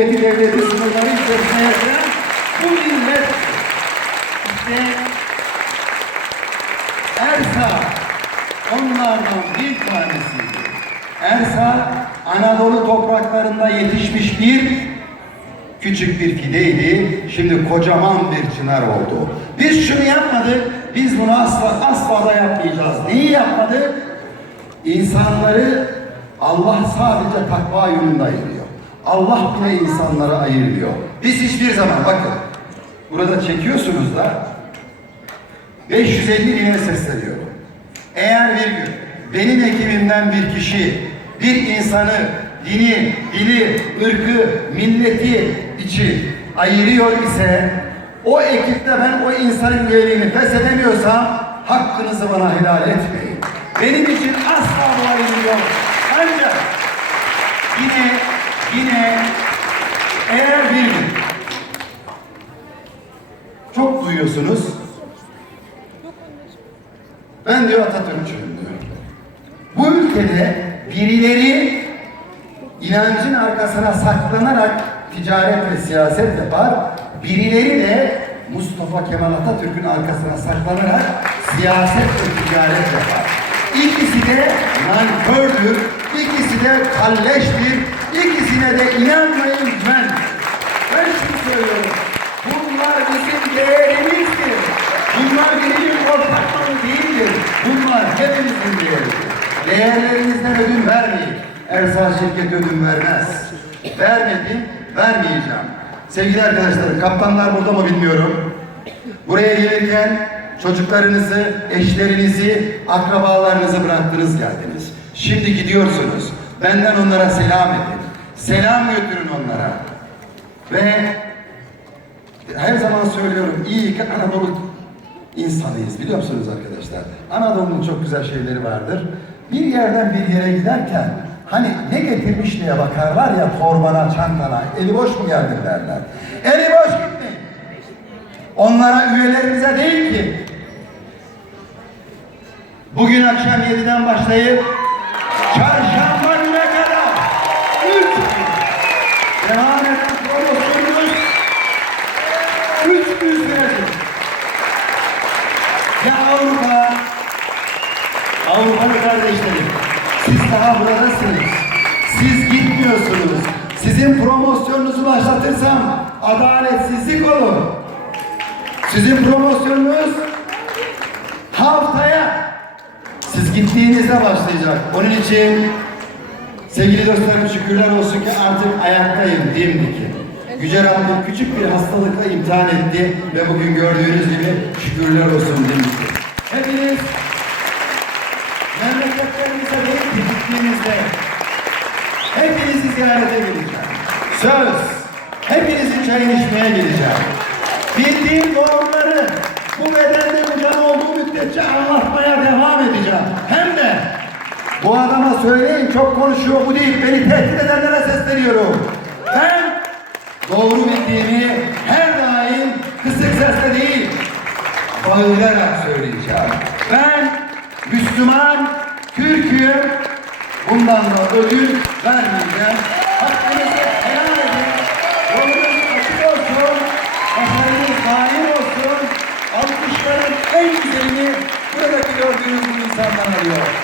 Cumhuriyeti devleti sınırları içerisinde yaşayan bu millet işte Ersa onlardan bir tanesiydi. Ersa Anadolu topraklarında yetişmiş bir küçük bir fideydi. Şimdi kocaman bir çınar oldu. Biz şunu yapmadık. Biz bunu asla asla da yapmayacağız. Neyi yapmadık? İnsanları Allah sadece takva ayırıyor. Allah bile insanları ayırıyor. Biz hiçbir zaman bakın burada çekiyorsunuz da 550 bine sesleniyorum. Eğer bir gün benim ekibimden bir kişi bir insanı dini, dili, ırkı, milleti için ayırıyor ise o ekipte ben o insanın üyeliğini feshedemiyorsam hakkınızı bana helal etmeyin. Benim için asla bu ayrım yok. Ancak yine yine eğer bir çok duyuyorsunuz ben diyor Atatürkçüyüm diyor. Bu ülkede birileri inancın arkasına saklanarak ticaret ve siyaset yapar. Birileri de Mustafa Kemal Atatürk'ün arkasına saklanarak siyaset ve ticaret yapar. İkisi de nankördür, ikisi de kalleştir, ikisine de inanmayın ben. Ben şunu söylüyorum. Bunlar bizim değerimizdir. Bunlar bizim ortak malı değildir. Bunlar hepimizin değeridir. Değerlerinizden ödün vermeyin. Ersal şirket ödün vermez. Vermedim, vermeyeceğim. Sevgili arkadaşlarım, kaptanlar burada mı bilmiyorum. Buraya gelirken çocuklarınızı, eşlerinizi, akrabalarınızı bıraktınız geldiniz. Şimdi gidiyorsunuz. Benden onlara selam edin. Selam götürün onlara. Ve her zaman söylüyorum iyi ki Anadolu insanıyız biliyor musunuz arkadaşlar? Anadolu'nun çok güzel şeyleri vardır. Bir yerden bir yere giderken hani ne getirmiş diye bakarlar ya torbana, çantana, eli boş mu geldin derler. Eli boş gitmeyin. Onlara üyelerimize değil ki. Bugün akşam 7'den başlayıp siz daha buradasınız. Siz gitmiyorsunuz. Sizin promosyonunuzu başlatırsam adaletsizlik olur. Sizin promosyonunuz haftaya siz gittiğinizde başlayacak. Onun için sevgili dostlarım şükürler olsun ki artık ayaktayım dimdikim. Yüce Rabbim küçük bir hastalıkla imtihan etti ve bugün gördüğünüz gibi şükürler olsun dimdikim. Söz, hepinizin çayını içmeye geleceğim. Bildiğim doğruları bu bedende bu can olduğu müddetçe anlatmaya devam edeceğim. Hem de bu adama söyleyin çok konuşuyor bu değil. Beni tehdit edenlere sesleniyorum. Ben doğru bildiğimi her daim kısık sesle değil, bağırarak söyleyeceğim. Ben Müslüman, Türk'üm. Bundan da ödül vermeyeceğim. Santa María.